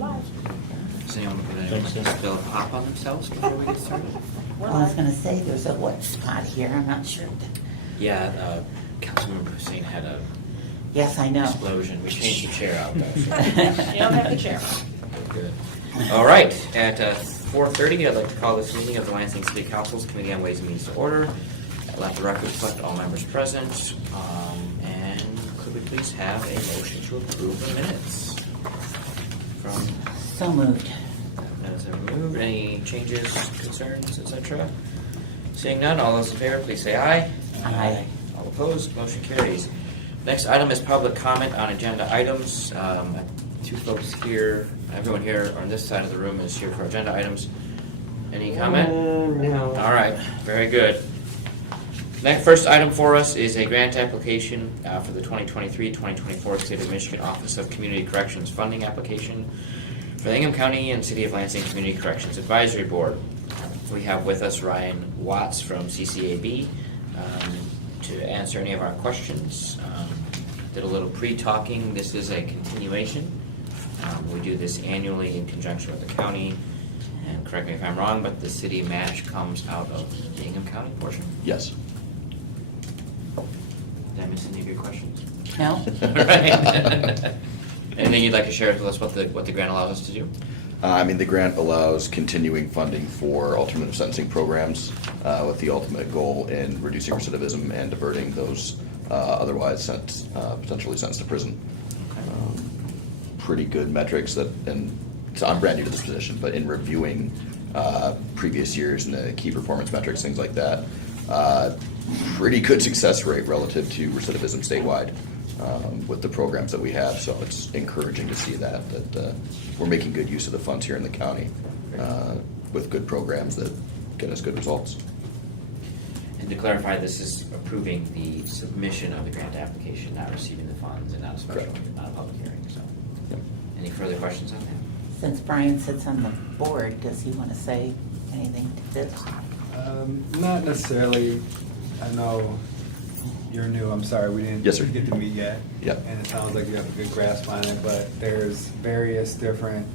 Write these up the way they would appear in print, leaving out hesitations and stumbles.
live. Does anyone want to spill a pop on themselves before we get started? We're Well, I was live. gonna say, there's a wet spot here, I'm not sure. Yeah, Councilmember Hussein had a Yes, I know. explosion. We changed the chair out though. So You don't have the chair. good. All right, at 4:30, I'd like to call this meeting of the Lansing City Council's Committee on Ways and Means to order. Let the record reflect all members present. And could we please have a motion to approve the minutes? From So moved. minutes are removed. Any changes, concerns, etc.? Seeing none, all those in favor, please say aye. Aye. All opposed, motion carries. Next item is public comment on agenda items. Two folks here, everyone here on this side of the room is here for agenda items. Any comment? No. All right, very good. Next, first item for us is a grant application for the 2023-2024 State of Michigan Office of Community Corrections funding application for the Ingham County and City of Lansing Community Corrections Advisory Board. We have with us Ryan Watts from CCAB to answer any of our questions. Did a little pre-talking. This is a continuation. We do this annually in conjunction with the county. And correct me if I'm wrong, but the city match comes out of the Ingham County portion. Yes. Did I miss any of your questions? No? All right. Anything you'd like to share with us what the grant allows us to do? The grant allows continuing funding for alternative sentencing programs with the ultimate goal in reducing recidivism and diverting those otherwise potentially sentenced to prison. Pretty good metrics and so I'm brand new to this position, but in reviewing previous years and the key performance metrics, things like that, pretty good success rate relative to recidivism statewide with the programs that we have. So it's encouraging to see that we're making good use of the funds here in the county with good programs that get us good results. And to clarify, this is approving the submission of the grant application, not receiving the funds, and not a special, Correct. not a public hearing. So, Yep. any further questions on that? Since Brian sits on the board, does he want to say anything to this? Not necessarily. I know you're new. I'm sorry, we didn't Yes, sir. get to meet yet. Yep. And it sounds like you have a good grasp on it, but there's various different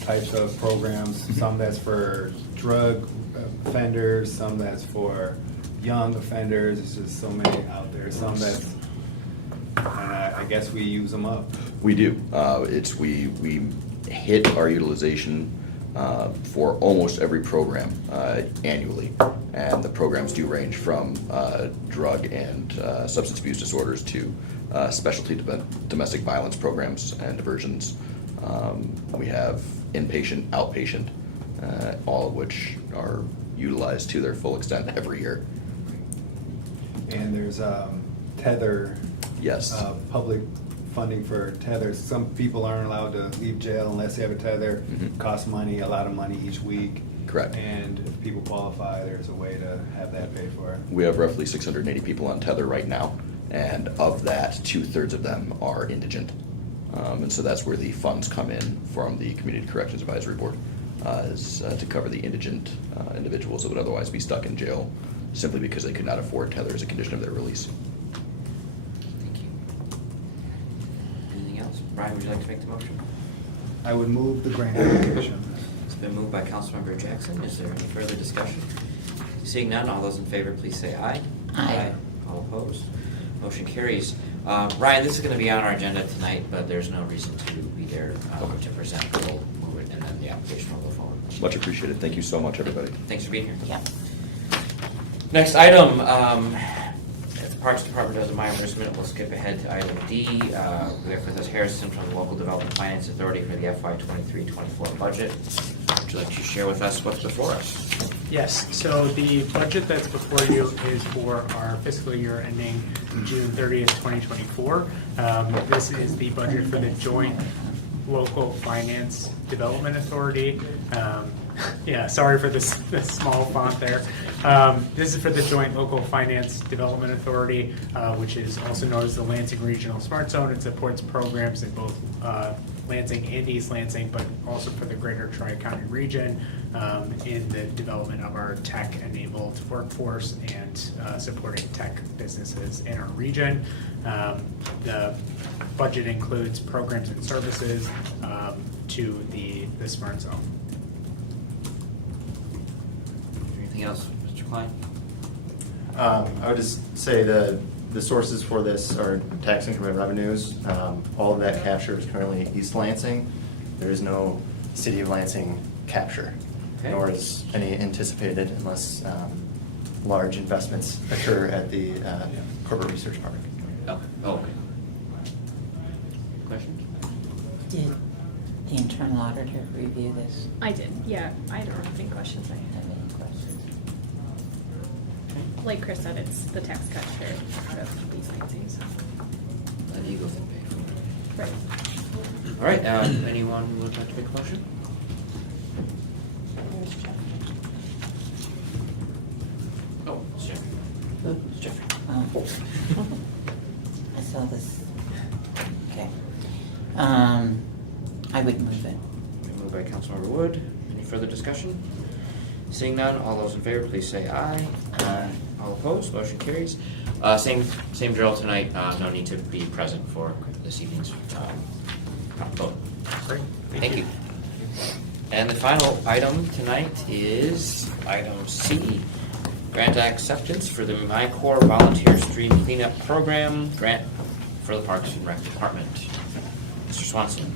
types of programs. Some that's for drug offenders, some that's for young offenders. It's just so many out there. Some that's, and I guess we use them up. We do. We hit our utilization for almost every program annually, and the programs do range from drug and substance abuse disorders to specialty domestic violence programs and diversions. We have inpatient, outpatient, all of which are utilized to their full extent every year. And there's Tether. Yes. Public funding for tethers. Some people aren't allowed to leave jail unless they have a tether. Mhm. Costs money, a lot of money each week. Correct. And if people qualify, there's a way to have that paid for. We have roughly 680 people on Tether right now, and of that, 2/3 of them are indigent. And so that's where the funds come in from the Community Corrections Advisory Board, is to cover the indigent individuals that would otherwise be stuck in jail simply because they could not afford Tether as a condition of their release. Thank you. Anything else? Brian, would you like to make the motion? I would move the grant application. It's been moved by Councilmember Jackson. Is there any further discussion? Seeing none, all those in favor, please say aye. Aye. All opposed? Motion carries. Ryan, this is going to be on our agenda tonight, but there's no reason to be there to present. We'll move it, and then the application will go forward. Much appreciated. Thank you so much, everybody. Thanks for being here. Yep. Next item, if the Parks Department does a my reimbursement, we'll skip ahead to item D. We have with us Harrison from the Local Development Finance Authority for the FY 23-24 budget. Would you like to share with us what's before us? Yes, so the budget that's before you is for our fiscal year ending June 30th, 2024. This is the budget for the Joint Local Finance Development Authority. Yeah, sorry for the small font there. This is for the Joint Local Finance Development Authority, which is also known as the Lansing Regional Smart Zone. It supports programs in both Lansing and East Lansing, but also for the greater Tri-County region in the development of our tech-enabled workforce and supporting tech businesses in our region. The budget includes programs and services to the smart zone. Anything else, Mr. Klein? I would just say the sources for this are tax income and revenues. All of that capture is currently East Lansing. There is no City of Lansing capture, Okay. nor is any anticipated unless large investments occur at the Corporate Research Park. Okay. Questions? Did the internal auditor review this? I did, yeah. I don't have any questions. Have any questions? Like Chris said, it's the tax cut share of East Lansing, so. Let Eagle thing pay for it. Right. All right, anyone would like to make a motion? Oh, it's Jeffrey. It's Jeffrey. I saw this. Okay. I would move it. Moved by Councilmember Wood. Any further discussion? Seeing none, all those in favor, please say aye. Aye. All opposed, motion carries. Same drill tonight, no need to be present for this evening's vote. Great. Thank you. And the final item tonight is item C, grant acceptance for the MyCore Volunteer Stream Cleanup Program grant for the Parks and Rec Department. Mr. Swanson.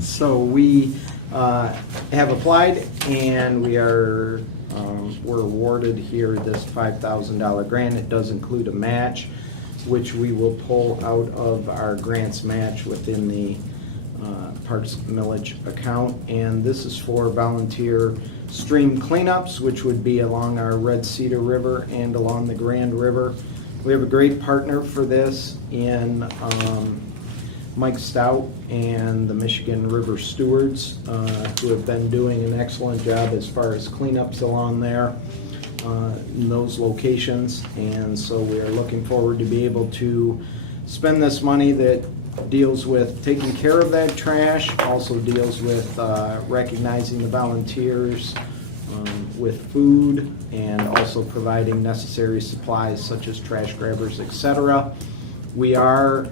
So we have applied and we're awarded here this $5,000 grant. It does include a match, which we will pull out of our grants match within the Parks Millage account. And this is for volunteer stream cleanups, which would be along our Red Cedar River and along the Grand River. We have a great partner for this in Mike Stout and the Michigan River Stewards, who have been doing an excellent job as far as cleanups along there in those locations. And so we are looking forward to be able to spend this money that deals with taking care of that trash, also deals with recognizing the volunteers with food, and also providing necessary supplies such as trash grabbers, etc. We are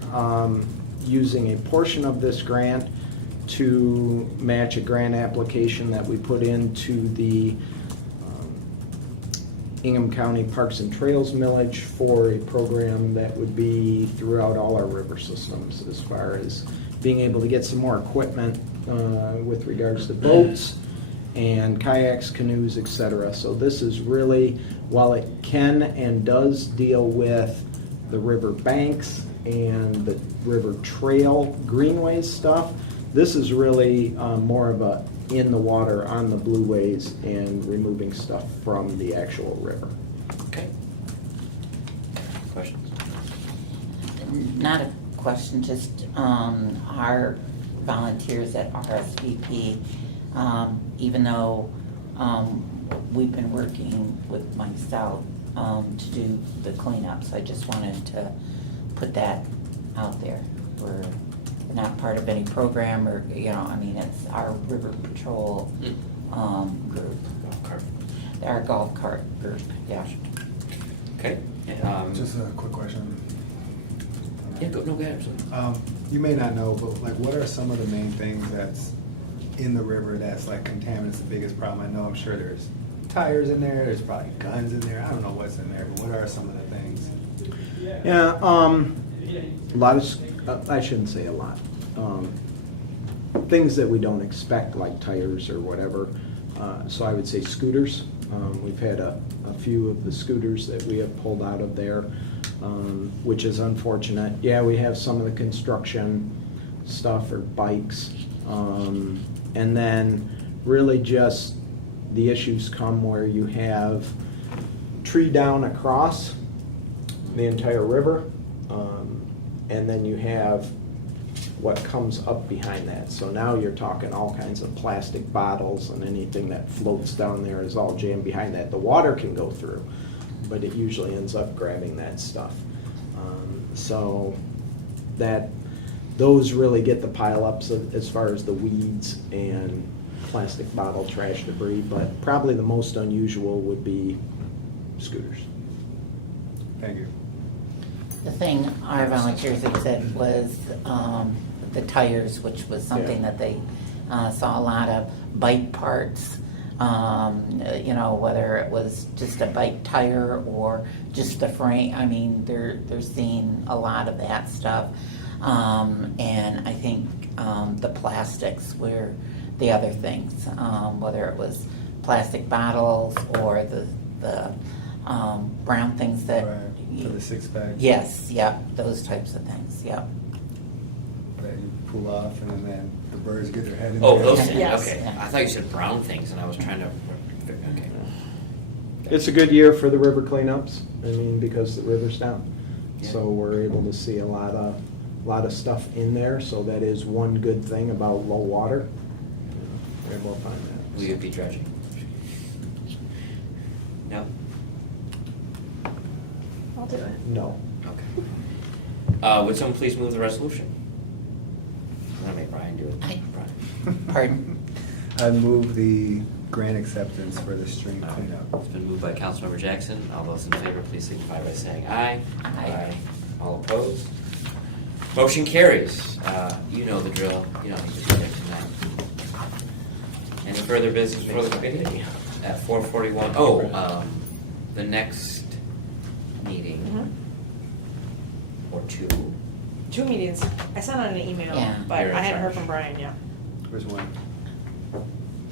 using a portion of this grant to match a grant application that we put into the Ingham County Parks and Trails millage for a program that would be throughout all our river systems, as far as being able to get some more equipment with regards to boats and kayaks, canoes, etc. So this is really, while it can and does deal with the river banks and the river trail greenways stuff, this is really more of a in the water on the blueways and removing stuff from the actual river. Okay. Questions? Not a question, just our volunteers at RSVP, even though we've been working with Mike Stout to do the cleanups, I just wanted to put that out there. We're not part of any program, or, I mean, it's our river patrol group, our golf cart group, yeah. Okay. Just a quick question. Yeah, go ahead, absolutely. You may not know, but like, what are some of the main things that's in the river that's like contaminants, the biggest problem? I know, I'm sure there's tires in there, there's probably guns in there, I don't know what's in there, but what are some of the things? Yeah, a lot of, I shouldn't say a lot. Things that we don't expect, like tires or whatever. So I would say scooters. We've had a few of the scooters that we have pulled out of there, which is unfortunate. Yeah, we have some of the construction stuff or bikes. And then really just the issues come where you have tree down across the entire river, and then you have what comes up behind that. So now you're talking all kinds of plastic bottles, and anything that floats down there is all jammed behind that. The water can go through, but it usually ends up grabbing that stuff. So those really get the pileups as far as the weeds and plastic bottle trash debris, but probably the most unusual would be scooters. Thank you. The thing our volunteers had said was the tires, which was something Yeah. that they saw a lot of. Bike parts, you know, whether it was just a bike tire or just the frame. I mean, they're seeing a lot of that stuff. And I think the plastics were the other things, whether it was plastic bottles or the brown things that. Right, for the six-pack. Yes, yep, those types of things, yep. That you pull off and then the birds get their head in. Oh, there. those things, Yes. okay. I thought you said brown things, and I was trying to, okay. It's a good year for the river cleanups, I mean, because the river's down. Yeah. So we're able to see a lot of stuff in there, so that is one good thing about low water. We're able to find that. Will you be dredging? No? I'll do it. No. Okay. Would someone please move the resolution? I'm gonna make Brian do it. Brian. Pardon? I move the grant acceptance for the stream cleanup. It's been moved by Councilmember Jackson. All those in favor, please signify by saying aye. Aye. All opposed? Motion carries. You know the drill. You don't need to be there tonight. Any further business for the committee? At 4:41, the next meeting, Mhm. or two, 2 meetings. I sent out an email, Yeah. but You're in I hadn't heard charge. from Brian yet. Which one?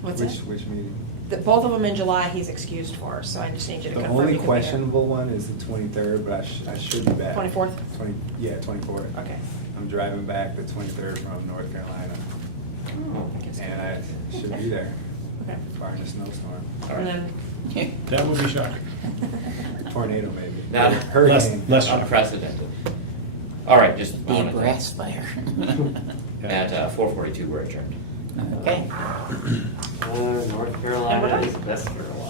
What's Which, it? which meeting? Both of them in July, he's excused for, so I just need you to The confirm. only you can be there. questionable one is the 23rd, but I should be back. 24th? 24th. Okay. I'm driving back the 23rd from North Carolina, I guess. and I should be there, Okay. barring a snowstorm. All And right. then, That would be shocking. Tornado maybe. Not- Hurricane. less shocking. Unprecedented. All right, just. Be a grass fire. At 4:42, we're adjourned. Okay. North Carolina is best for a while.